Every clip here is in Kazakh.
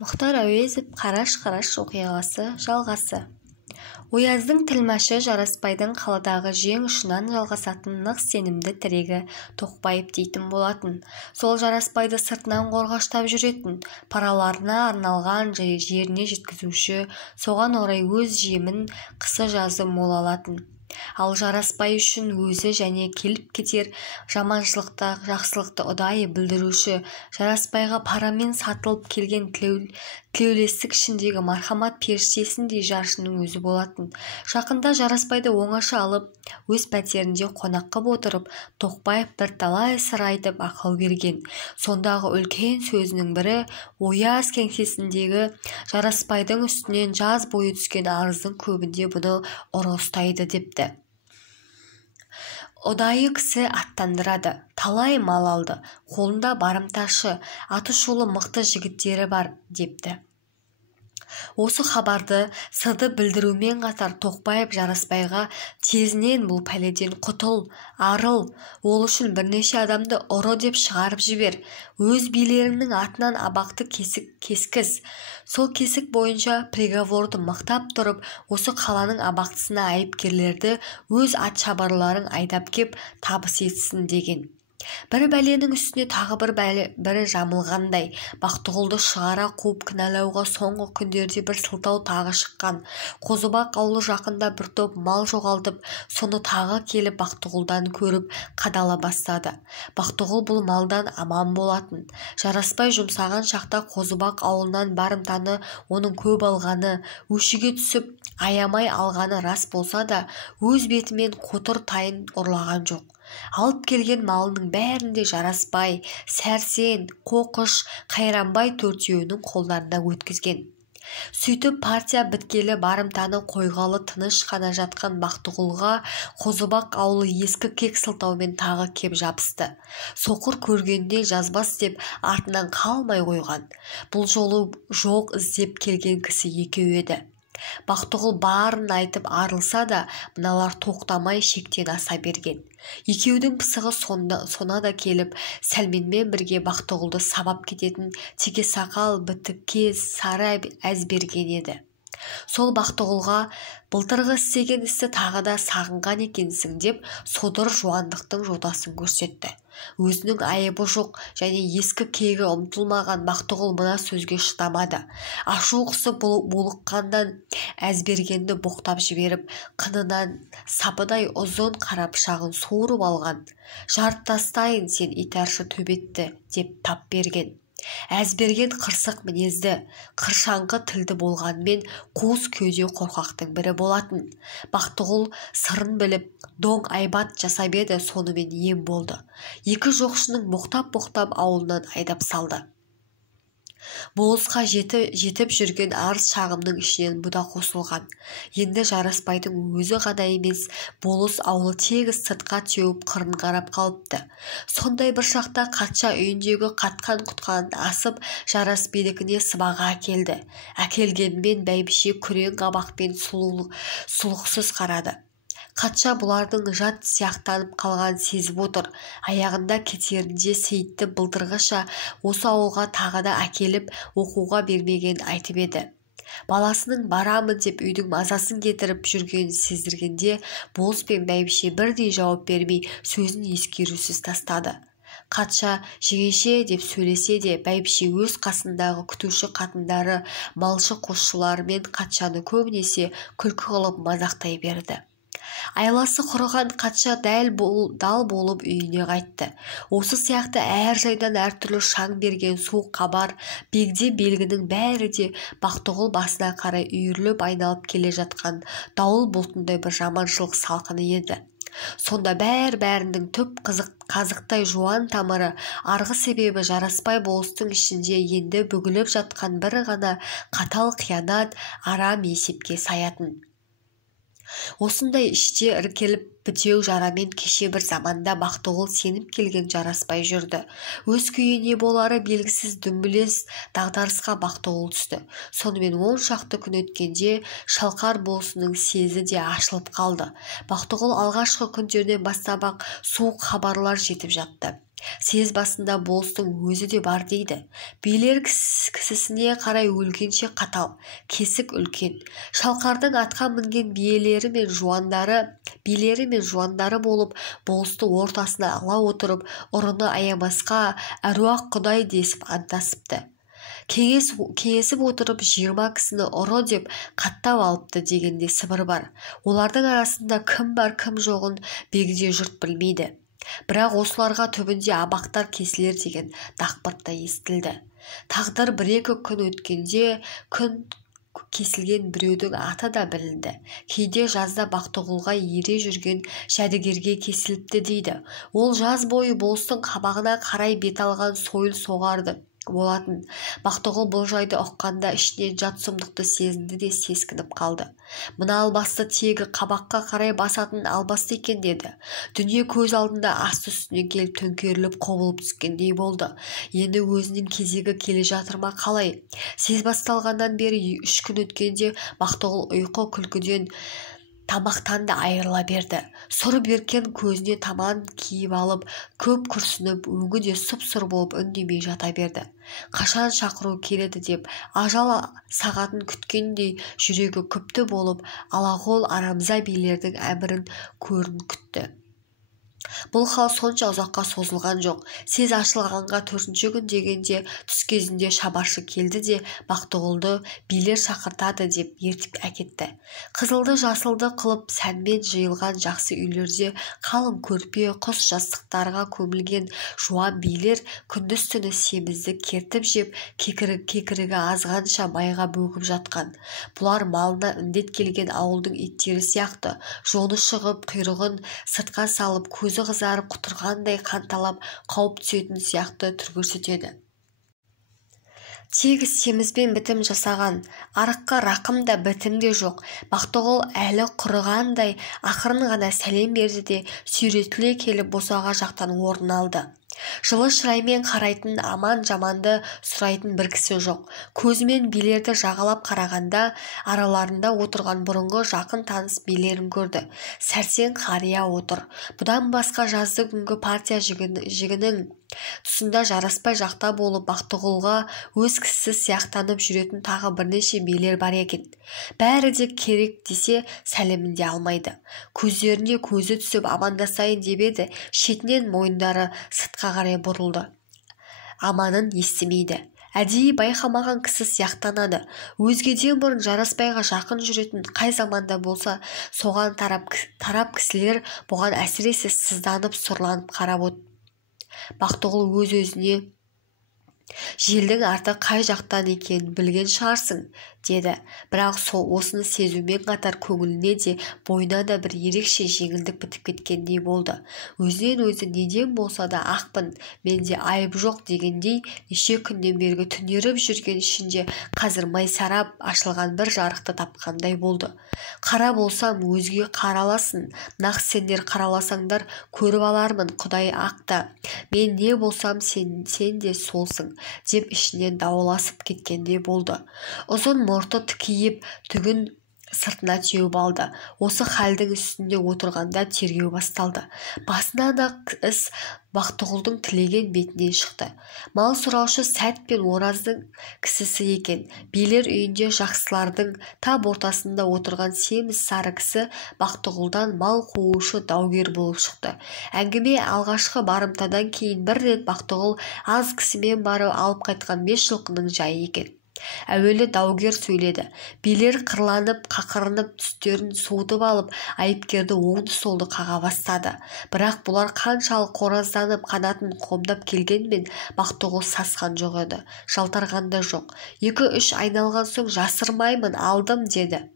Мұхтар Әуезов Қараш-Қараш оқиғасы жалғасы. Ояздың тілмашы Жарасбайдың қаладағы жең ұшынан жалғасатын нық сенімді тірегі Тоқбаев дейтін болатын. Сол Жарасбайды сыртынан қорғаштап жүретін, параларына арналған жеріне жеткізуші, соған орай өз жемін қысы-жазы мол алатын. Ал Жарасбай үшін өзі және келіп кетер жаманшылықта жақсылықты ұдайы білдіруші, Жарасбайға парамен сатылып келген тілеулестік ішіндегі мархамат періштесіндей жаршының өзі болатын. Жақында Жарасбайды оңаша алып, өз пәтерінде қонақ қып отырып, Тоқбаев бірталай сыр айтып ақыл берген. Сондағы үлкен сөзінің бірі, Ояз кеңсесіндегі Жарасбайдың үстінен жаз бойы түскен арыздың көбінде бұны ұры ұстайды депті. Ұдайы кісі аттандырады, талай мал алды, қолында барымташы, атышулы мықты жігіттері бар, депті. Осы хабарды сырды білдірумен қатар Тоқбаев Жарасбайға тезінен бұл пәледен құтыл, арыл, ол үшін бірнеше адамды ұры деп шығарып жібер, өз билеріңнің атынан абақты кескіз. Сол кесік бойынша приговорды мықтап тұрып, осы қаланың абақтысына айыпкерлерді өз атшабарларың айдап кеп табыс етсін деген. Бір бәленің үстіне тағы бірі жамылғандай, Бақтығұлды шығара қуып кінәлауға соңғы күндерде бір сылтау тағы шыққан. Қозыбақ аулы жақында бір топ мал жоғалтып, соны тағы келіп Бақтығұлдан көріп қадала бастады. Бақтығұл бұл малдан аман болатын. Жарасбай жұмсаған шақта Қозыбақ аулынан барымтаны оның көп алғаны, өшіге түсіп аямай алғаны рас болса да, өз бетімен қотыр тайын ұрлаған жоқ. Алып келген малының бәрінде Жарасбай, Сәрсен, Қоқыш, Қайранбай төртеуінің қолдарына өткізген. Сөйтіп партия біткелі барымтаны қойғалы тыныш қана жатқан Бақтығұлға Қозыбақ аулы ескі кек сылтаумен тағы кеп жабысты. Соқыр көргенде жазбас деп артынан қалмай қойған. Бұл жолы жоқ іздеп келген кісі екеу еді. Бақтығұл барын айтып арылса да, мыналар тоқтамай шектен аса берген. Екеудің пысығы сонада келіп, Сәлменмен бірге Бақтығұлды сабап кететін теке сақал, бітік кез, сары әз берген еді. Сол Бақтығұлға былтырғы істеген істі тағы да сағынған екенсің деп содыр жуандықтың жотасын көрсетті. Өзінің айыбы жоқ және ескі кегі ұмытылмаған Бақтығұл мына сөзге шыдамады. Ашу қысы булыққандан әзбергенді боқтап жіберіп, қынынан сапыдай ұзын қара пышағын суырып алған. Жарып тастайын сен итаршы төбетті деп тап берген. Әзберген қырсық мінезді, қыршаңқы тілді болғанмен қуыс кеуде қорқақтың бірі болатын. Бақтығұл сырын біліп, доң айбат жасап еді, сонымен ем болды. Екі жоқшының боқтап-боқтап ауылынан айдап салды. Болысқа жетіп жүрген арыз шағымның ішінен бұ да қосылған. Енді Жарасбайдың өзі ғана емес, болыс аулы тегіс сыртқа теуіп қырын қарап қалыпты. Сондай бір шақта қатша үйіндегі қатқан-құтқанын асып Жарасбайдікіне сыбаға әкелді. Әкелгенмен бәйбіше күрең қабақпен сұлықсыз қарады. Қатша бұлардың жат сияқтанып қалған сезіп отыр. Аяғында кетерінде Сейітті былтырғыша осы ауылға тағы да әкеліп оқуға бермеген айтып еді. Баласының барамын деп үйдің мазасын кетіріп жүргенін сездіргенде болыс пен бәйбіше бірдей жауап бермей сөзін ескерусіз тастады. Қатша жеңеше деп сөйлесе де, бәйбіше өз қасындағы күтуші қатындары, малшы қосшыларымен Қатшаны көбінесе күлкі қылып мазақтай берді. Айласы құрыған Қатша дал болып үйіне қайтты. Осы сияқты әр жайдан әртүрлі шаң берген суық хабар, бегде белгінің бәрі де Бақтығұл басына қарай үйіріліп айналып келе жатқан дауыл бұлтындай бір жаманшылық салқыны еді. Сонда бәрінің түп қазықтай жуан тамыры, арғы себебі Жарасбай болыстың ішінде енді бүгіліп жатқан бір ғана қатал қиянат, арам есепке саятын. Осындай іште іркеліп бітеу жарамен кеше бір заманда Бақтығұл сеніп келген Жарасбай жүрді. Өз күйі не болары белгісіз дүмбілез дағдарысқа Бақтығұл түсті. Сонымен 10 шақты күн өткенде Шалқар болысының сезі де ашылып қалды. Бақтығұл алғашқы күндерден бастап-ақ суық хабарлар жетіп жатты. Съез басында болыстың өзі де бар дейді. Билер кісісіне қарай өлгенше қатал, кесік үлкен. Шалқардың атқа мінген билері мен жуандары болып, болысты ортасына ала отырып, ұрыны аямасқа әруақ құдай десіп андасыпты. Кеңесіп отырып 20 кісіні ұры деп қаттап алыпты дегенде сыбыр бар. Олардың арасында кім бар кім жоғын бегде жұрт білмейді. Бірақ осыларға түбінде абақтар кесілер деген дақпыртта естілді. Тағдыр 1-2 күн өткенде күн кесілген біреудің аты да білінді. Кейде жазда Бақтығұлға ере жүрген жәдігерге кесіліпті дейді. Ол жаз бойы болыстың қабағына қарай бет алған сойыл соғарды болатын. Бақтығұл бұл жайды ұққанда ішінен жат сұмдықты сезінді де сескініп қалды. Мына албасты тегі қабаққа қарай басатын албасты екен деді. Дүние көз алдында асты үстіне келіп төңкеріліп қобылып түскендей болды. Енді өзінің кезегі келе жатыр ма қалай? Съез басталғаннан бері 3 күн өткенде Бақтығұл ұйқы күлкіден тамақтан да айырыла берді. Сұр беркен көзіне таман киіп алып, көп күрсініп, өңі де сұп-сұр болып үндемей жата берді. Қашан шақыру келеді деп, ажал сағатын күткендей жүрегі күпті болып, алағол арамза билердің әмірін көрін күтті. Бұл хал сонша ұзаққа созылған жоқ. Съез ашылғанға 4-ші күн дегенде түс кезінде шабаршы келді де Бақтығұлды билер шақыртады деп ертіп әкетті. Қызылды жасылды қылып сәнмен жиылған жақсы үйлерде қалың көрпе, құс жастықтарға көмілген жуан билер күндіз-түні семізді кертіп жеп, кекірігі азғанша майға бөгіп жатқан. Бұлар малына індет келген ауылдың иттері сияқты, жоны шығып, құйрығын сыртқа салып, көзі қызарып құтырғандай қанталап қауіп түсетін сияқты түр көрсетеді. Тегіс семізбен бітім жасаған, арыққа рақым да бітім де жоқ. Бақтығұл әлі құрығандай ақырын ғана сәлем берді де сүйретіле келіп босаға жақтан орын алды. Жылы шыраймен қарайтын, аман-жаманды сұрайтын бір кісі жоқ. Көзімен билерді жағалап қарағанда араларында отырған бұрынғы жақын таныс билерін көрді. Сәрсен қария отыр. Бұдан басқа жазды күнгі партия жігінің тұсында жараспай жақта болып Бақтығұлға өз кісісі сияқтанып жүретін тағы бірнеше билер бар екен. Бәрі де керек десе сәлемін де алмайды. Көздеріне көзі түсіп амандасайын деп еді, шетінен мойындары сыртқа қарай бұрылды. Аманын естімейді. Әдейі байқамаған кісі сияқтанады. Өзгеден бұрын жараспайға жақын жүретін қай заманда болса, соған тарап кісілер бұған әсіресе сызданып сұрланып қарап отыр. Бақтығұл өз-өзіне желдің арты қай жақтан екенін білген шығарсың, деді. Бірақ осыны сезумен қатар көңіліне де бойына да бір ерекше жеңілдік бітіп кеткендей болды. Өзінен өзі неден болса да ақпын, менде айып жоқ дегендей неше күннен бергі түнеріп жүрген ішінде қазір майсарап ашылған бір жарықты тапқандай болды. Қара болсам өзге қараласын, нақ сендер қараласаңдар көріп алармын, құдай ақта. Мен не болсам сен де солсың, деп ішінен дауласып кеткендей болды. Ұзын мұрты тікиіп түгін сыртына теуіп алды. Осы халдің үстінде отырғанда тергеу басталды. Басынан ақ іс Бақтығұлдың тілеген бетінен шықты. Мал сұраушы Сәт пен Ораздың кісісі екен. Билер үйінде жақсылардың тап ортасында отырған семіз сары кісі Бақтығұлдан мал қуушы даугер болып шықты. Әңгіме алғашқы барымтадан кейін бір рет Бақтығұл аз кісімен барып алып қайтқан 5 жылқының жайы екен. Әуелі даугер сөйледі. Билер қырланып, қақырынып, түстерін суытып алып, айыпкерді оңды-солды қаға бастады. Бірақ бұлар қаншалық қоразданып, қанатын қомдап келгенмен Бақтығұл сасқан жоқ еді. Жалтарған да жоқ. 2-3 айналған соң жасырмаймын, алдым, деді.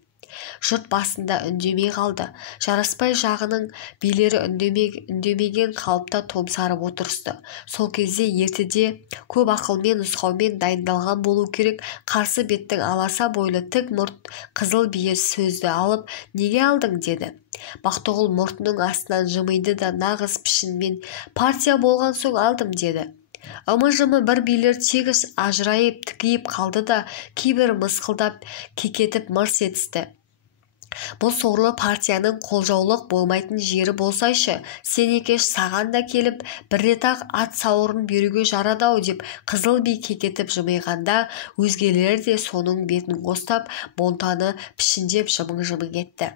Жұрт басында үндемей қалды. Жараспай жағының билері үндемеген қалыпта томсарып отырысты. Сол кезде ертеде көп ақылмен, нұсқаумен дайындалған болу керек. Қарсы беттің аласа бойлы тік мұрт қызыл бие сөзді алып, неге алдың, деді. Бақтығұл мұртының астынан жымиды да нағыз пішінмен, партия болған соң алдым, деді. Ымы-жымы бір билер тегіс ажырайып тікиіп қалды да кейбір мысқылдап кекетіп мырс етісті. Бұл сорлы партияның қолжаулық болмайтын жері болсайшы, сен екеш саған да келіп бір рет-ақ ат сауырын беруге жарады-ау деп Қызыл би кекетіп жымиғанда, өзгелері де соның бетін қостап, монтаны пішіндеп жымың-жымың етті.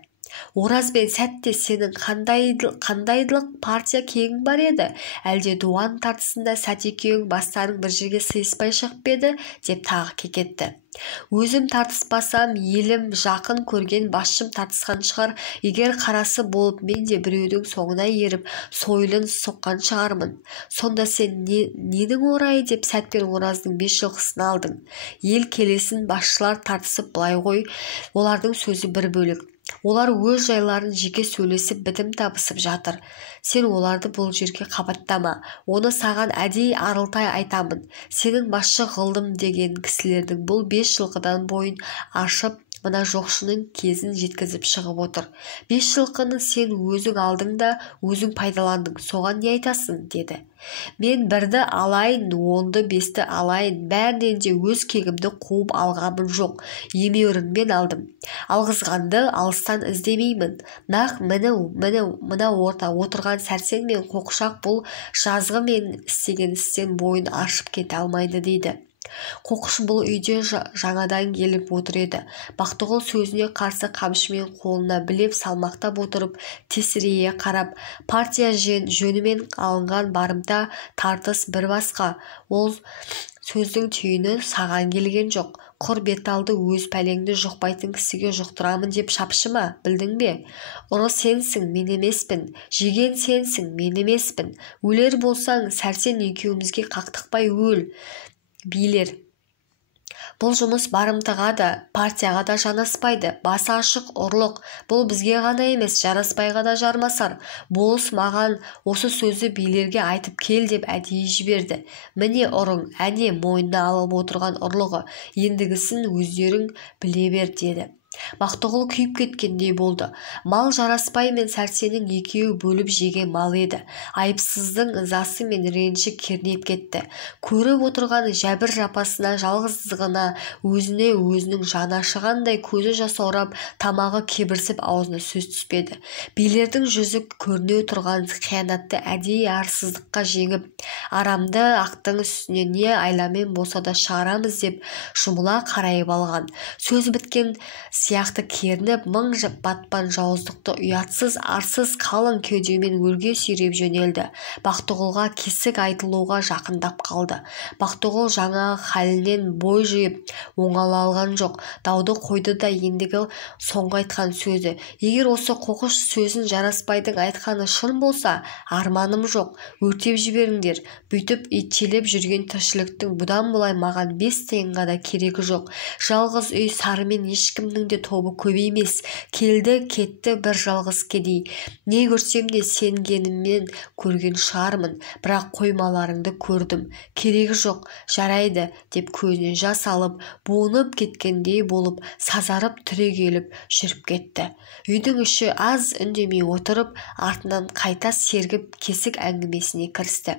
Оразбен сәтте сенің қандайдылық партия кегің бар еді? Әлде дуан тартысында сәт екеуің бастарың бір жерге сыйыспай шығып еді? Деп тағы кекетті. Өзім тартыспасам, елім жақын көрген басшым тартысқан шығар. Егер қарасы болып, мен де біреудің соңына еріп, сойылын соққан шығармын. Сонда сен ненің орайы деп сәтпен Ораздың 5 жылқысын алдың. Ел келесін басшылар тартысып былай ғой, олардың сөзі бір бөлік. Олар өз жайларын жеке сөйлесіп бітім табысып жатыр. Сен оларды бұл жерге қабаттама. Оны саған әдейі арылтай айтамын. Сенің басшы ғылдым деген кісілердің бұл 5 жылқыдан бойын ашып, мына жоқшының кезін жеткізіп шығып отыр. 5 жылқыны сен өзің алдың да өзің пайдаландың. Соған не айтасың? Деді. Мен бірді алайын, 10-ды 5-ті алайын, бәрінен де өз кегімді қуып алғамын жоқ. Емеурінмен алдым. Алғызғанды алыстан іздемеймін. Нақ мына отырған сәрсен мен қоқшақ бұл жазғы мен істеген істен бойын ашып кете алмайды дейді. Қоқыш бұл үйде жаңадан келіп отыр еді. Бақтығұл сөзіне қарсы қамшымен қолына білеп салмақтап отырып, тесірейе қарап, партия жөнімен алынған барымта тартыс бір басқа. Ол сөздің түйіні саған келген жоқ. Құр беталды өз пәлеңді жұқпайтын кісіге жұқтырамын деп шапшы ма, білдің бе? Ұры сенсің, мен емеспін. Жеген сенсің, мен емеспін. Өлер болсаң, сәрсен екеумізге қақтықпай өл. Билер. Бұл жұмыс барымтаға да, партияға да жанаспайды. Басы ашық ұрлық. Бұл бізге ғана емес, жараспайға да жармасар. Болыс маған осы сөзді билерге айтып кел деп әдейі жіберді. Міне ұрың, әне мойнына алып отырған ұрлығы. Ендігісін өздерің біле бер деді. Бақтығұл күйіп кеткендей болды. Мал жараспай мен сәрсенің екеуі бөліп жеген мал еді. Айыпсыздың ызасы мен реніші кернеп кетті. Көріп отырған жәбір жапасына, жалғыздығына, өзіне өзінің жаны ашығандай көзі жасаурап, тамағы кебірсіп аузына сөз түспеді. Билердің жүзі көріне тұрған қиянатты әдейі арсыздыққа жеңіп, арамды ақтың үстіне не айламен болса да шығарамыз деп жұмыла қарайып алған. Сөз біткен сияқты керніп, мың батпан жауыздықты ұятсыз, арсыз, қалың кеудемен өрге сүйреп жөнелді. Бақтығұлға кесік айтылуға жақындап қалды. Бақтығұл жаңа халінен бой жиып, оңала алған жоқ. Дауды қойды да ендігі соңғы айтқан сөзі. Егер осы қоқыш сөзін жараспайдың айтқаны шын болса, арманым жоқ, өртеп жіберіңдер. Бүйтіп итшелеп жүрген тіршіліктің бұдан былай маған 5 тиынға да керегі жоқ. Жалғыз үй сарымен ешкімнің де тобы көп емес. Келді, кетті бір жалғыз кедей. Не көрсем де сенгеніммен көрген шығармын. Бірақ қоймаларыңды көрдім. Керегі жоқ, жарайды, деп көзіне жас алып, буынып кеткендей болып, сазарып түрегеліп жүріп кетті. Үйдің іші аз үндемей отырып, артынан қайта сергіп кесік әңгімесіне кірісті.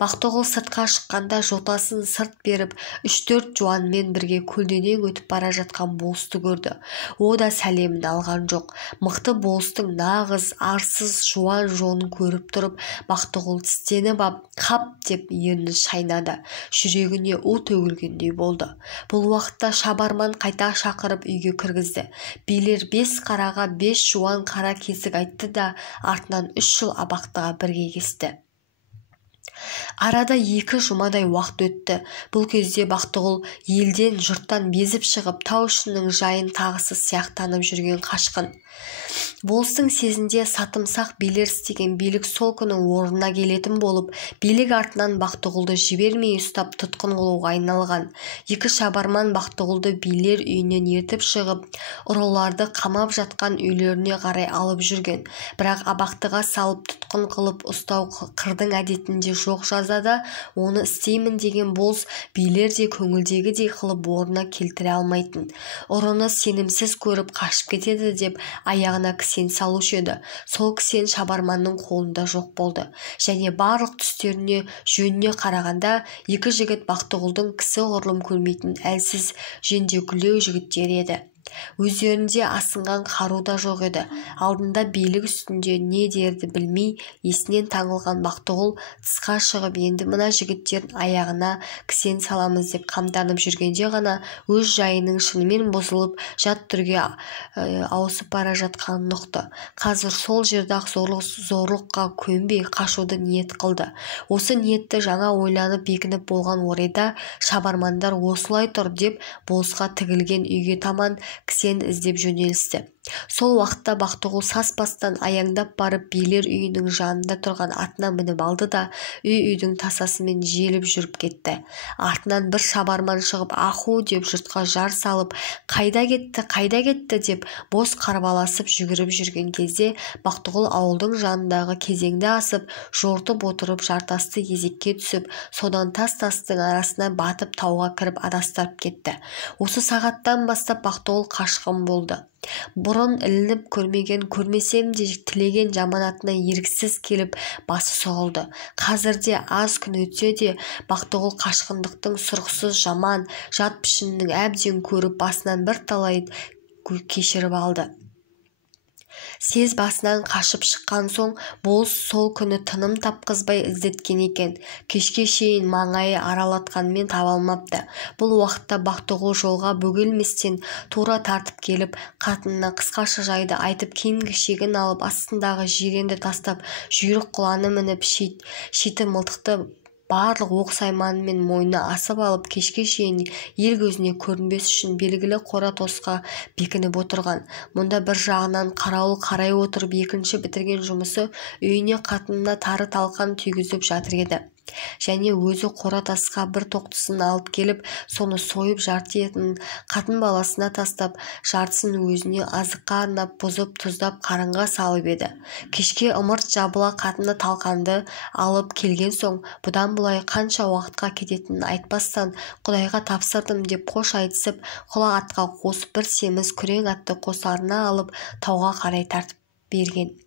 Бақтығұл сыртқа шыққанда жотасын сырт беріп, 3-4 жуанмен бірге көлденең өтіп бара жатқан болысты көрді. О да сәлемін алған жоқ. Мықты болыстың нағыз, арсыз, жуан жонын көріп тұрып, Бақтығұл тістеніп ап, қап деп ернін шайнады. Жүрегіне у төгілгендей болды. Бұл уақытта шабарман қайта шақырып үйге кіргізді. Билер 5 қараға 5 жуан қара кесік айтты да, артынан 3 жыл абақтыға бірге кесті. Арада 2 жұмадай уақыт өтті. Бұл кезде Бақтығұл елден, жұрттан безіп шығып, тау ішінің жайын тағысыз сияқтанып жүрген қашқын. Болыстың сезінде сатымсақ билер істеген билік сол күні орнына келетін болып, билік артынан Бақтығұлды жібермей ұстап тұтқын қылуға айналған. 2 шабарман Бақтығұлды билер үйінен ертіп шығып, ұрыларды қамап жатқан үйлеріне қарай алып жүрген. Бірақ абақтыға салып тұтқын қылып ұстау қырдың әдетінде жоқ жазада, оны істеймін деген болыс билер де көңілдегідей қылып орнына келтіре алмайтын. Ұрыны сенімсіз көріп қашып кетеді деп аяғына кісен салушы еді. Сол кісен шабарманның қолында жоқ болды. Және барлық түстеріне, жөніне қарағанда 2 жігіт Бақтығұлдың кісі ғұрлым көрмейтін әлсіз жендекілеу жігіттер еді. Өздерінде асынған қару да жоқ еді. Алдында билік үстінде не дерді білмей есінен таңылған Бақтығұл тысқа шығып енді мына жігіттердің аяғына кісен саламыз деп қамданып жүргенде ғана өз жайының шынымен бұзылып жат түрге ауысып бара жатқанын ұқты. Қазір сол жерде-ақ зорлыққа көнбей қашуды ниет қылды. Осы ниетті жаңа ойланып бекініп болған орайда шабармандар осылай тұр деп болысқа тігілген үйге таман кісен іздеп жөнелісті. Сол уақытта Бақтығұл саспастан аяңдап барып билер үйінің жанында тұрған атына мініп алды да үй-үйдің тасасымен желіп жүріп кетті. Артынан бір шабарман шығып аху деп жұртқа жар салып, қайда кетті деп бос қарбаласып жүгіріп жүрген кезде Бақтығұл ауылдың жанындағы кезеңді асып, жортып отырып жартасты езекке түсіп, содан тас-тастың арасына батып тауға кіріп адастырып кетті. Осы сағаттан бастап Бақтығұл қашқын болды. Бұрын ілініп көрмесем де тілеген жаманатына еріксіз келіп басы соғылды. Қазірде аз күн өтсе де Бақтығұл қашқындықтың сұрықсыз жаман жат пішінінің әбден көріп басынан бір талай кешіріп алды. Сез басынан қашып шыққан соң болыс сол күні тыным тапқызбай іздеткен екен. Кешке шейін маңайы аралатқанмен таба алмапты. Бұл уақытта Бақтығұл жолға бөгелместен тура тартып келіп, қатынына қысқаша жайды айтып киім-кешегін алып астындағы жиренді тастап, жүйрік құланы мініп, шиті мылтықты барлық оқ-сайманы мен мойнына асып алып, кешке шейін ел көзіне көрінбес үшін белгілі қора тосқа бекініп отырған. Мұнда бір жағынан қарауыл қарай отырып, екінші бітірген жұмысы үйіне қатынына тары талқан түйгізіп жатыр еді. Және өзі қора тасқа бір тоқтысын алып келіп, соны сойып жарты етін қатын баласына тастап, жартысын өзіне азыққа арнап, бұзып, тұздап қарынға салып еді. Кешке ымырт жабыла қатыны талқанды алып келген соң, бұдан бұлай қанша уақытқа кететінін айтпастан, Құдайға тапсырдым деп қош айтысып, құла атқа қосып бір семіз күрең атты қосарына алып, тауға қарай тартып берген.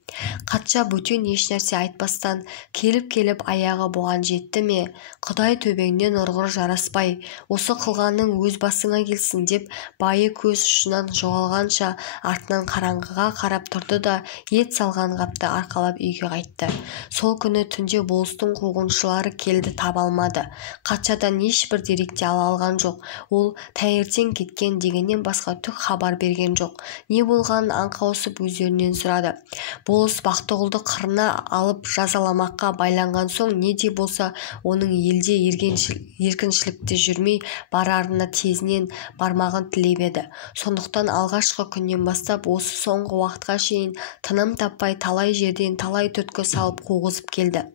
Қатша бөтен ешнәрсе айтпастан келіп аяғы бұған жетті ме? Құдай төбеңнен ұрғыр жараспай, осы қылғаның өз басыңа келсін деп байы көз ұшынан жоғалғанша артынан қараңғыға қарап тұрды да ет салған қапты арқалап үйге қайтты. Сол күні түнде болыстың қуғыншылары келді, таба алмады. Қатшадан ешбір деректе ала алған жоқ. Ол таңертең кеткен дегеннен басқа түк хабар берген жоқ. Не болғанын аңқаусып өздерінен сұрады. Болыс Бақтығұлды қырына алып жазаламаққа байланған соң не де болса оның елде еркіншілікте жүрмей барарына тезінен бармағын тілеп еді. Сондықтан алғашқы күннен бастап осы соңғы уақытқа шейін тыным таппай талай жерден талай түрткі салып қуғызып келді.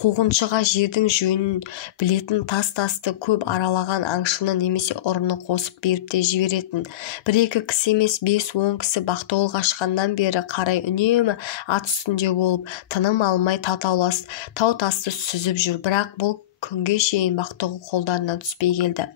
Қуғыншыға жердің жөнін білетін тас-тасты көп аралаған аңшыны немесе ұрыны қосып беріп те жіберетін. Бір-екі кісі емес 5-10 кісі Бақтығұл қашқаннан бері қарай үнемі ат үстінде болып, тыным алмай тау-тасты сүзіп жүр. Бірақ бұл күнге шейін Бақтығұл қолдарына түспей келді.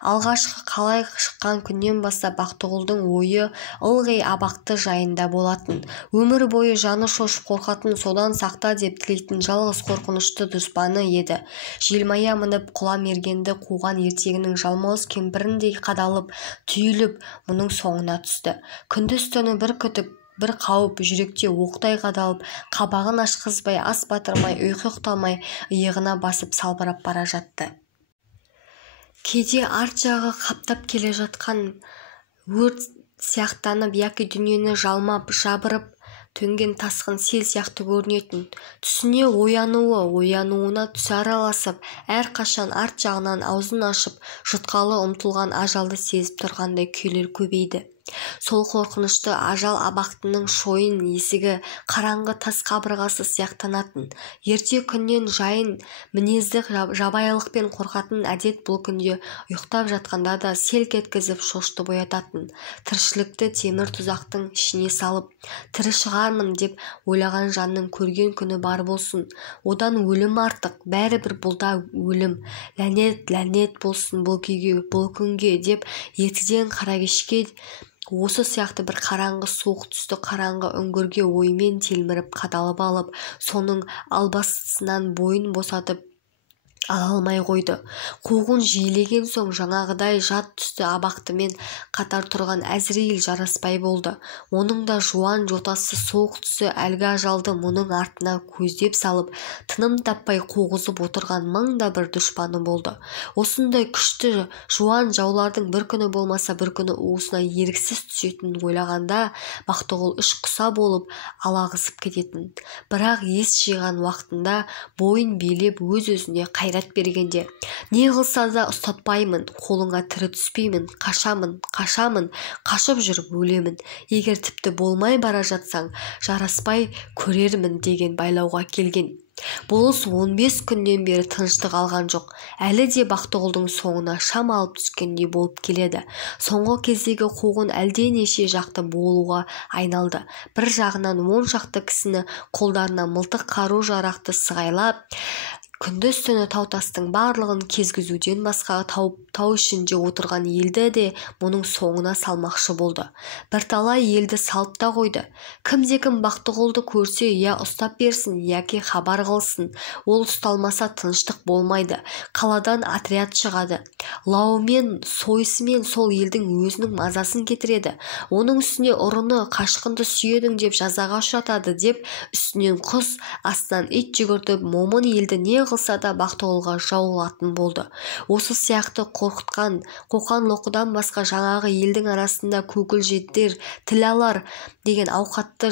Алғашқы қалай шыққан күннен бастап Бақтығұлдың ойы ылғи абақты жайында болатын. Өмір бойы жаны шошып қорқатын, содан сақта деп тілейтін жалғыз қорқынышты дұспаны еді. Желмая мініп құла мергенді қуған ертегінің жалмауыз кемпіріндей қадалып, түйіліп, мұның соңына түсті. Күндіз-түні бір күтіп, бір қауіп, жүректе оқтай қадалып, қабағын ашқызбай, ас батырмай, ұйқы ұқтамай, иығына басып салбырап бара жатты. Кейде арт жағы қаптап келе жатқан өрт сияқтанып, яки дүниені жалмап, жабырып төнген тасқын сел сияқты көрінетін. Түсіне оянуына түс араласып, әрқашан арт жағынан аузын ашып, жұтқалы ұмтылған ажалды сезіп тұрғандай күйлер көбейді. Сол қорқынышты ажал абақтының шойын есігі, қараңғы тас қабырғасы сияқтанатын. Ерте күннен жайын мінездік жабайылықпен қорқатын әдет бұл күнде ұйықтап жатқанда да селк еткізіп шошытып оятатын. Тіршілікті темір тұзақтың ішіне салып, тірі шығармын деп ойлаған жанның көрген күні бар болсын. Одан өлім артық, бәрібір бұлда өлім. Ләнет болсын бұл күйге, бұл күнге деп ертеден қаракешке осы сияқты бір қараңғы суық түсті қараңғы үңгірге оймен телміріп қадалып алып, соның албастысынан бойын босатып ала алмай қойды. Қуғын жиілеген соң жаңағыдай жат түсті абақтымен қатар тұрған Әзірейіл жараспай болды. Оның да жуан жотасы суық түсі әлгі ажалды мұның артына көздеп салып, тыным таппай қуғызып отырған мың да бір дұшпаны болды. Осындай күшті жуан жаулардың бір күні болмаса бір күні уысына еріксіз түсетінін ойлағанда Бақтығұл іш құса болып алағысып кететін. Бірақ ес жиған уақытында бойын билеп өз-өзіне қайрат бергенде: не қылса да ұстатпаймын, қолыңа тірі түспеймін, қашамын, қашып жүріп өлемін, егер тіпті болмай бара жатсаң, жараспай көрермін деген байлауға келген. Болыс 15 күннен бері тыныштық алған жоқ. Әлі де Бақтығұлдың соңына шам алып түскендей болып келеді. Соңғы кездегі қуғын әлденеше жақты болуға айналды. Bir жағынан 10 шақты кісіні қолдарына мылтық қару-жарақты сығайлап, күндіз-түні тау-тастың барлығын кезгізуден басқа тау ішінде отырған елді де мұның соңына салмақшы болды. Бірталай елді салып та қойды. Кімде-кім Бақтығұлды көрсе, я ұстап берсін, яки хабар қылсын. Ол ұсталмаса тыныштық болмайды. Қаладан отряд шығады. Лауымен, сойысымен сол елдің өзінің мазасын кетіреді. Оның үстіне ұрыны, қашқынды сүйедің деп жазаға ұшыратады деп, үстінен құс, астынан ит жүгіртіп, момын елді не қылса да Бақтығұлға жаулатын болды. Осы сияқты қорқытқан қоқан-лоқыдан басқа жаңағы елдің арасында көкілжеттер, тілалар деген ауқатты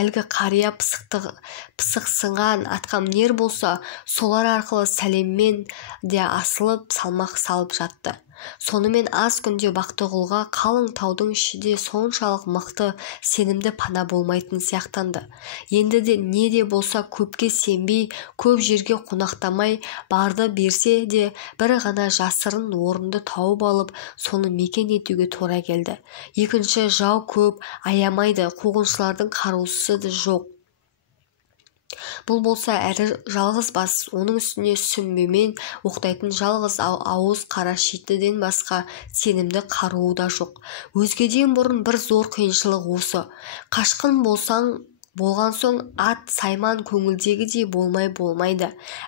әлгі қария пысықсынған атқамінер болса, солар арқылы сәлеммен де асылып салмақ салып жатты. Сонымен аз күнде Бақтығұлға қалың таудың іші де соншалық мықты, сенімді пана болмайтын сияқтанды. Енді де не де болса көпке сенбей, көп жерге қонақтамай барды берсе де бір ғана жасырын орынды тауып алып, соны мекен етуге тура келді. Екінші, жау көп, аямайды, қуғыншылардың қарусысы да жоқ. Бұл болса әрі жалғыз бас, оның үстіне сүмбемен оқтайтын жалғыз ауыз қара шиеттіден басқа сенімді қаруы да жоқ. Өзгеден бұрын бір зор қиыншылық осы: қашқын болған соң ат сайман көңілдегідей болмайды.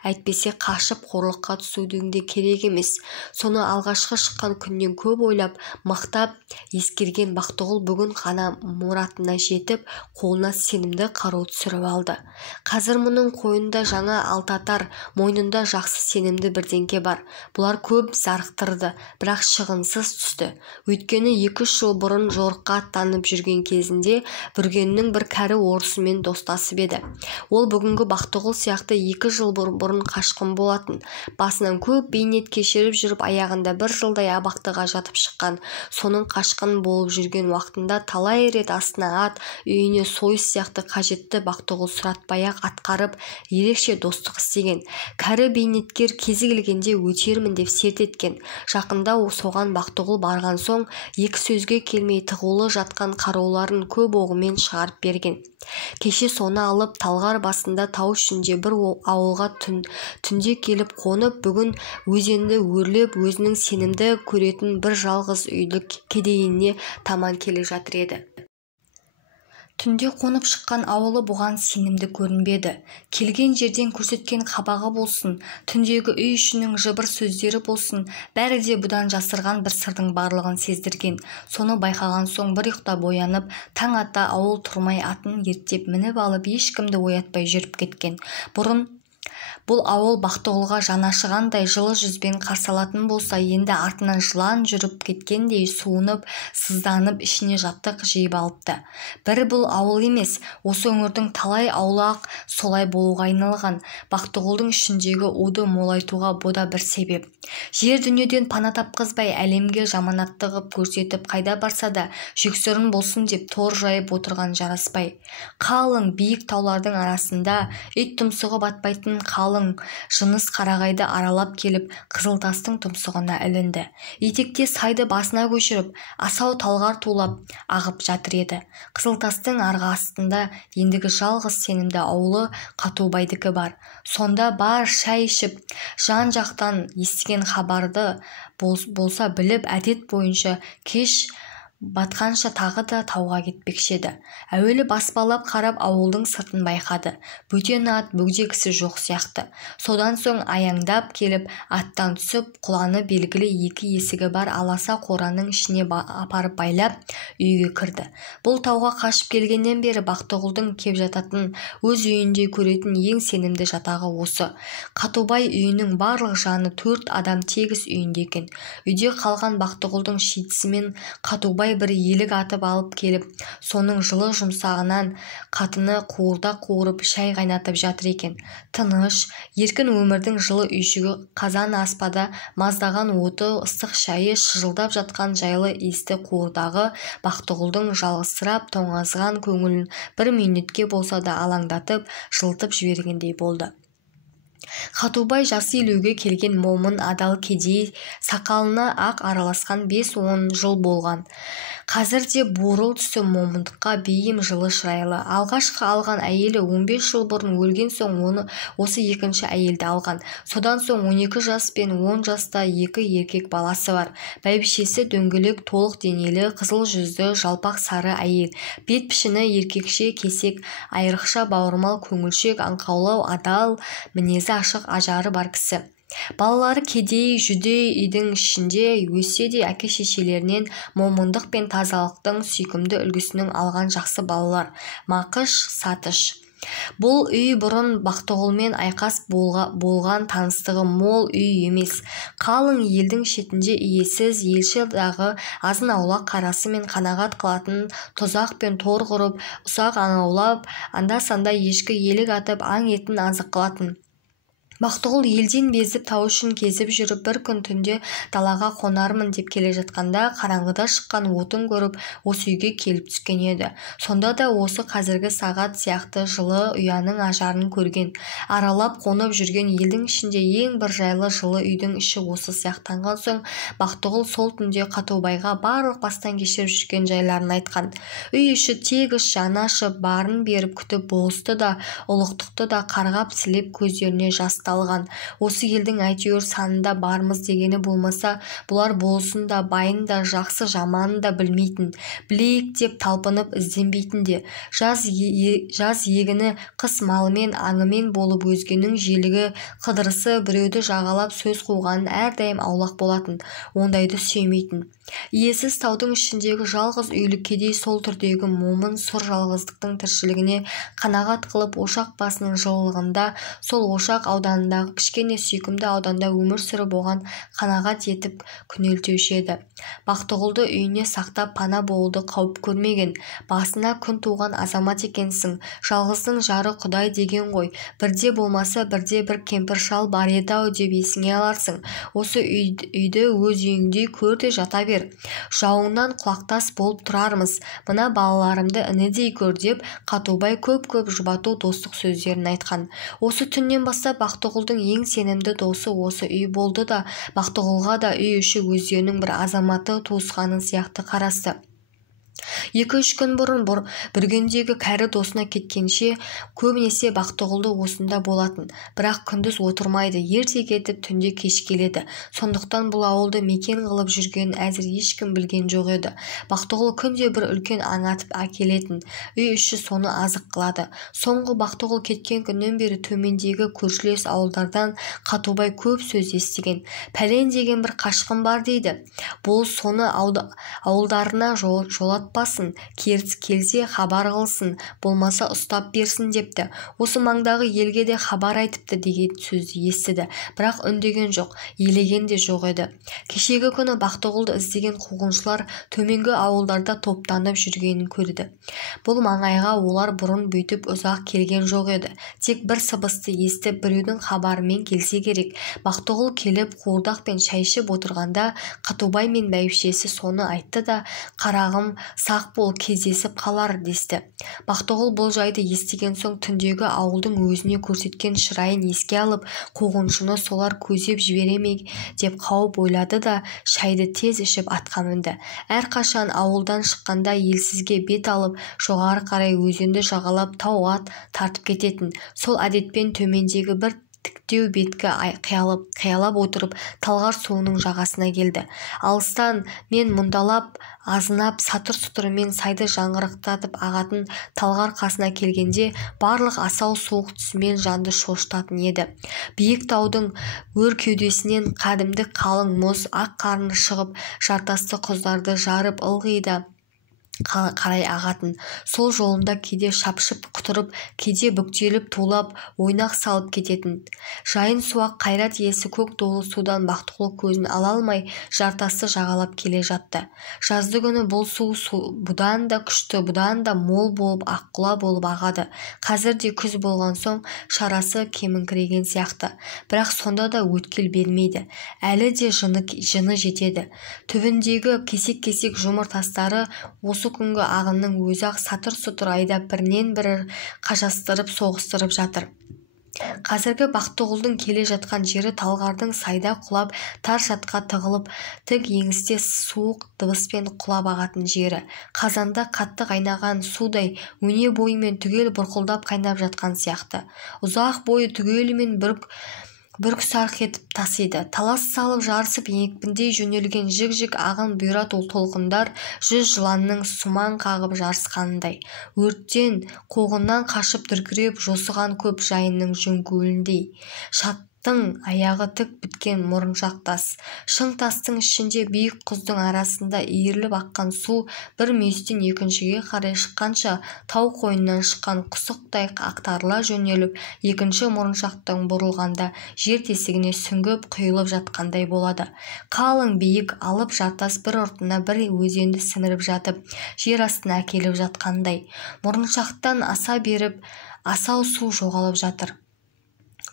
Әйтпесе қашып қорлыққа түсудің де керек емес. Соны алғашқы шыққан күннен көп ойлап, мақтап ескерген Бақтығұл бүгін ғана мұратына жетіп, қолына сенімді қару түсіріп алды. Қазір мұның қойнында жаңа алтатар, мойнында жақсы сенімді бірдеңке бар. Бұлар көп зарықтырды, бірақ шығынсыз түсті. Өйткені 2-3 жыл бұрын жорыққа аттанып жүрген кезінде Бүргеннің бір кәрі орысымен достасып еді. Ол бүгінгі Бақтығұл сияқты 2 жыл бұрын қашқын болатын. Басынан көп бейнет кешіріп жүріп, аяғында 1 жылдай абақтыға жатып шыққан. Соның қашқын болып жүрген уақытында талай рет астына ат, үйіне сойыс сияқты қажетті Бақтығұл сұратпай-ақ атқарып, ерекше достық істеген. Кәрі бейнеткер кезі келгенде өтермін деп серт еткен. Жақында соған Бақтығұл барған соң 2 сөзге келмей тығулы жатқан қаруларын көп оғымен шығарып берген. Кеше соны алып талғар басында тау ішінде бір ауылға түнде келіп қонып, бүгін өзенді өрлеп өзінің сенімді көретін бір жалғыз үйді кедейіне таман келе жатыр еді. Түнде қонып шыққан ауылы бұған сенімді көрінбеді. Келген жерден көрсеткен қабағы болсын, түндегі үй ішінің жыбыр сөздері болсын, бәрі де бұдан жасырған бір сырдың барлығын сездірген. Соны байқаған соң бір ұйықтап оянып, таң ата ауыл тұрмай атын ерттеп мініп алып, ешкімді оятпай жүріп кеткен. Бұрын бұл ауыл Бақтығұлға жанашығандай жылы жүзбен қарсы алатын болса, енді артынан жылан жүріп кеткендей суынып, сызданып, ішіне жаттық жиып алыпты. Бір бұл ауыл емес, осы өңірдің талай аулақ солай болуға айналған. Бақтығұлдың ішіндегі уды молайтуға бұда бір себеп. Жер дүниеден пана тапқызбай, әлемге жаманатты ғып көрсетіп, қайда барса да жексұрын болсын деп тор жайып отырған жараспай. Қалың биік таулардың арасында ит тұмсығы батпайтын қалың жыныс қарағайды аралап келіп, Қызылтастың тұмсығына ілінді. Етекте сайды басына көшіріп, асау талғар тулап ағып жатыр еді. Қызылтастың арғы астында ендігі жалғыз сенімді аулы Қатубайдікі бар. Сонда бар шай ішіп, жан-жақтан естіген хабарды болса біліп, әдет бойынша кеш батқанша тағы да тауға кетпекші еді. Әуелі баспалап қарап ауылдың сыртын байқады. Бөтен ат, бөгде кісі жоқ сияқты. Содан соң аяңдап келіп аттан түсіп, құланы белгілі екі есігі бар аласа қораның ішіне апарып байлап үйге кірді. Бұл тауға қашып келгеннен бері Бақтығұлдың кеп жататын, өз үйінде көретін ең сенімді жатағы осы. Қатубай үйінің барлық жаны 4 адам тегіс үйінде екен. Үйде қалған Бақтығұлдың шиетісімен Қатубай бір елік атып алып келіп, соның жылы жұмсағынан қатыны қуырдақ қуырып шай қайнатып жатыр екен. Тыныш, еркін өмірдің жылы үйшігі, қазан аспада маздаған оты, ыстық шайы шыжылдап жатқан жайлы иісті қуырдағы Бақтығұлдың жалғызсырап тоңазыған көңілін бір минутке болса да алаңдатып, жылытып жібергендей болды. Қатубай жасы елуге келген момын, адал кедей, сақалына ақ араласқан 5-10 жыл болған. Қазір де бурыл түсі, момындыққа бейім, жылы шырайлы. Алғашқы алған әйелі 15 жыл бұрын өлген соң осы екінші әйелді алған. Содан соң 12 жас пен 10 жаста 2 еркек баласы бар. Бәйбішесі дөңгелек, толық денелі, қызыл жүзді, жалпақ сары әйел. Бет пішіні еркекше, кесек, айрықша бауырмал, көңілшек, аңқаулау, адал, мінезі ашық, ажары бар кісі. Балалары кедей, жүдей үйдің ішінде өссе де әке-шешелерінен момындық пен тазалықтың сүйкімді үлгісінің алған жақсы балалар. Мақыш, Сатыш. Бұл үй бұрын Бақтығұлмен айқас болған, таныстығы мол үй емес. Қалың елдің шетінде иесіз, елші дағы азын-аулақ қарасы мен қанағат қылатын, тұзақ пен тор құрып, ұсақ аң аулап, анда-санда ешкі елік атып, аң етін азық қылатын. Бақтығұл елден безіп тау үшін кезіп жүріп, бір күн түнде далаға қонармын деп келе жатқанда қараңғыда шыққан отын көріп, осы үйге келіп түскен еді. Сонда да осы қазіргі сағат сияқты жылы ұяның ажарын көрген. Аралап қонып жүрген елдің ішінде ең бір жайлы жылы үйдің іші осы сияқтанған соң Бақтығұл сол түнде Қатубайға барлық бастан кешіріп жүрген жайларын айтқан. Үй іші тегіс жаны ашып, барын беріп күтіп, болысты да, ұлықтықты да қарғап сілеп көздеріне жас алған. Осы елдің әйтеуір санында бармыз дегені болмаса, бұлар болсын да, байын да, жақсы жаманын да білмейтін, білейік деп талпынып ізденбейтін де. Жаз егіні қыс малымен, аңымен болып өзгенің желігі, қыдырысы, біреуді жағалап сөз қуғанын әрдайым аулақ болатын, ондайды сүймейтін. Иесіз таудың ішіндегі жалғыз үйлі кедей сол түрдегі момын сұр жалғыздықтың тіршілігіне қанағат қылып, ошақ басының жылылығында, сол ошақ ауданындағы кішкене сүйкімді ауданда өмір сүріп оған қанағат етіп күнелтеуші еді. Бақтығұлды үйіне сақтап пана болуды қауіп көрмеген. Басына күн туған азамат екенсің, жалғыздың жары Құдай деген ғой, бірде болмаса бірде бір кемпір шал бар еді-ау деп есіңе аларсың. Осы үйді өз үйіңдей көр де жата бер. Жауыңнан құлақтас болып тұрармыз, мына балаларымды інідей көр деп Қатубай көп-көп жұбату достық сөздерін айтқан. Осы түннен бастап Бақтығұлдың ең сенімді досы осы үй болды да, Бақтығұлға да үй іші өздерінің бір азаматы, туысқаны сияқты қарасты. 2-3 күн бұрын бүргендегі кәрі досына кеткенше көбінесе Бақтығұлды осында болатын, бірақ күндіз отырмайды, ерте кетіп түнде кеш келеді. Сондықтан бұл ауылды мекен қылып жүргенін әзір ешкім білген жоқ еді. Бақтығұл күнде бір үлкен аң атып әкелетін, үй іші соны азық қылады. Соңғы Бақтығұл кеткен күннен бері төмендегі көршілес ауылдардан Қатубай көп сөз естіген. Пәлен деген бір қашқын бар дейді. Бұл соны ауылдарына жолатпасын, келсе хабар қылсын, болмаса ұстап берсін депті. Осы маңдағы елге де хабар айтыпты деген сөзді естіді, бірақ үндеген жоқ, елеген де жоқ еді. Кешегі күні Бақтығұлды іздеген қуғыншылар төменгі ауылдарда топтанып жүргенін көрді. Бұл маңайға олар бұрын бүйтіп ұзақ келген жоқ еді. Тек бір сыбысты естіп, біреудің хабарымен келсе керек. Бақтығұл келіп қуырдақ пен шай ішіп отырғанда Қатубай мен бәйбішесі соны айтты да, қарағым, сақ бол, кездесіп қалар десті. Бақтығұл бұл жайды естіген соң түндегі ауылдың өзіне көрсеткен шырайын еске алып, қуғыншыны солар көзеп жібере ме деп қауіп ойлады да, шайды тез ішіп атқа мінді. Әрқашан ауылдан шыққанда елсізге бет алып, жоғары қарай өзенді жағалап тауға тартып кететін. Сол әдетпен төмендегі бір тіктеу беткі қиялап отырып талғар суының жағасына келді. Алыстан мен мұндалап азынап сатыр-сұтырымен сайды жаңғырықтатып ағатын талғар қасына келгенде барлық асау суық түсімен жанды шошытатын еді. Биік таудың өр кеудесінен кәдімгі қалың мұз ақ қарны шығып жартасты құздарды жарып ылғи да қарай ағатын. Сол жолында кейде шапшып құтырып, кейде бүктеліп тулап ойнақ салып кететін. Жайын суақ қайрат иесі көк долы судан Бақтығұл көзін ала алмай жартасты жағалап келе жатты. Жазды күні бұл су бұдан да күшті, бұдан да мол болып аққұла болып ағады. Қазір де күз болған соң шарасы кеміңкіреген сияқты. Бірақ сонда да өткел бермейді. Әлі де жыны жетеді. Түбіндегі кесек-кесек жұмыр тастары осы күнгі ағынның өзі-ақ сатыр-сұтыр айдап бірінен бірі қажастырып соғыстырып жатыр. Қазіргі Бақтығұлдың келе жатқан жері талғардың сайда құлап тар шатқа тығылып тік еңісте суық дыбыспен құлап ағатын жері. Қазанда қатты қайнаған судай өне бойымен түгел бұрқылдап қайнап жатқан сияқты. Ұзақ бойы түгелімен бүрк-сарқ етіп тасиды. Талас салып жарысып екпіндей жөнелген жік-жік ағын бұйра толқындар жүз жыланның сумаң қағып жарысқанындай. Өрттен, қуғыннан қашып дүркіреп жосыған көп жайынның жөңкөліндей. Аяғы тік біткен мұрыншақ тас. Шың тастың ішінде биік құздың арасында иіріліп аққан су бір мүйістен екіншіге қарай шыққанша тау қойнынан шыққан құсықтай ақтарыла жөнеліп, екінші мұрыншақтың бұрылғанда жер тесігіне сүңгіп құйылып жатқандай болады. Қалың биік алып жартас бір ұртына бір өзенді сіңіріп жатып, жер астына әкеліп жатқандай. Мұрыншақтан аса беріп, асау су жоғалып жатыр.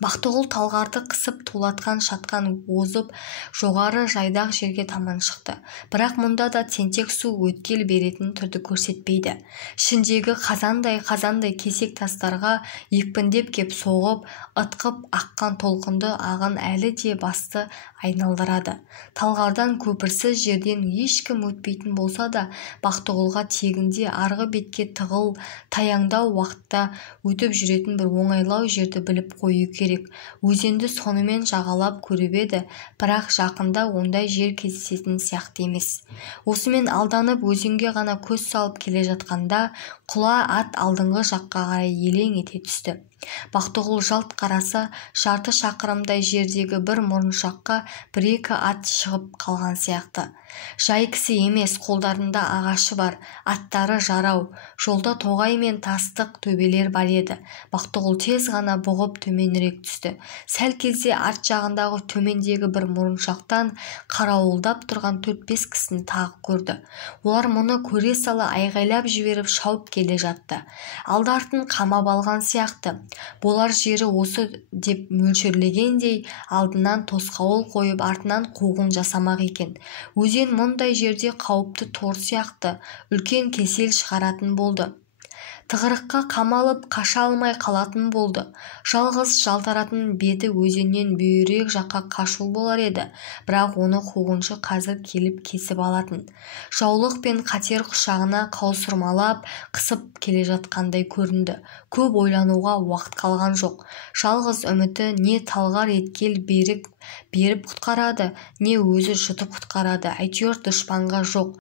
Бақтығұл талғарды қысып тулатқан шатқан озып жоғары жайдақ жерге таман шықты. Бірақ мұнда да тентек су өткел беретін түрді көрсетпейді. Ішіндегі қазандай кесек тастарға екпіндеп кеп соғып, ытқып аққан толқынды ағын әлі де басты айналдырады. Талғардан көпірсіз жерден ешкім өтпейтін болса да, Бақтығұлға тегінде арғы бетке тығыл таяңдау уақытта өтіп жүретін бір оңайлау жерді біліп қою керек. Өзенді сонымен жағалап көріп еді, бірақ жақында ондай жер кездесетін сияқты емес. Осымен алданып өзенге ғана көз салып келе жатқанда құла ат алдыңғы жаққа қарай елең ете түсті. Бақтығұл жалт қараса, жарты шақырымдай жердегі бір мұрыншаққа бір-екі ат шығып қалған сияқты. Жай кісі емес, қолдарында ағашы бар, аттары жарау. Жолда тоғай мен тастық төбелер бар еді. Бақтығұл тез ғана бұғып төменірек түсті. Сәл кезде арт жағындағы төмендегі бір мұрыншақтан қарауылдап тұрған 4-5 кісіні тағы көрді. Олар мұны көре сала айғайлап жіберіп шауып келе жатты. Алды-артын қамап алған сияқты. Болар жері осы деп мөлшерлегендей алдынан тосқауыл қойып артынан қуғын жасамақ екен. Өзен мұндай жерде қауіпті тор сияқты үлкен кесел шығаратын болды. Тығырыққа қамалып қаша алмай қалатын болды. Жалғыз жалтаратын беті өзеннен бүйірек жаққа қашу болар еді. Бірақ оны қуғыншы қазір келіп кесіп алатын. Жаулық пен қатер құшағына қаусырмалап қысып келе жатқандай көрінді. Көп ойлануға уақыт қалған жоқ. Жалғыз үміті не талғар еткел беріп құтқарады, не өзі жұтып құтқарады. Әйтеуір дұшпанға жоқ.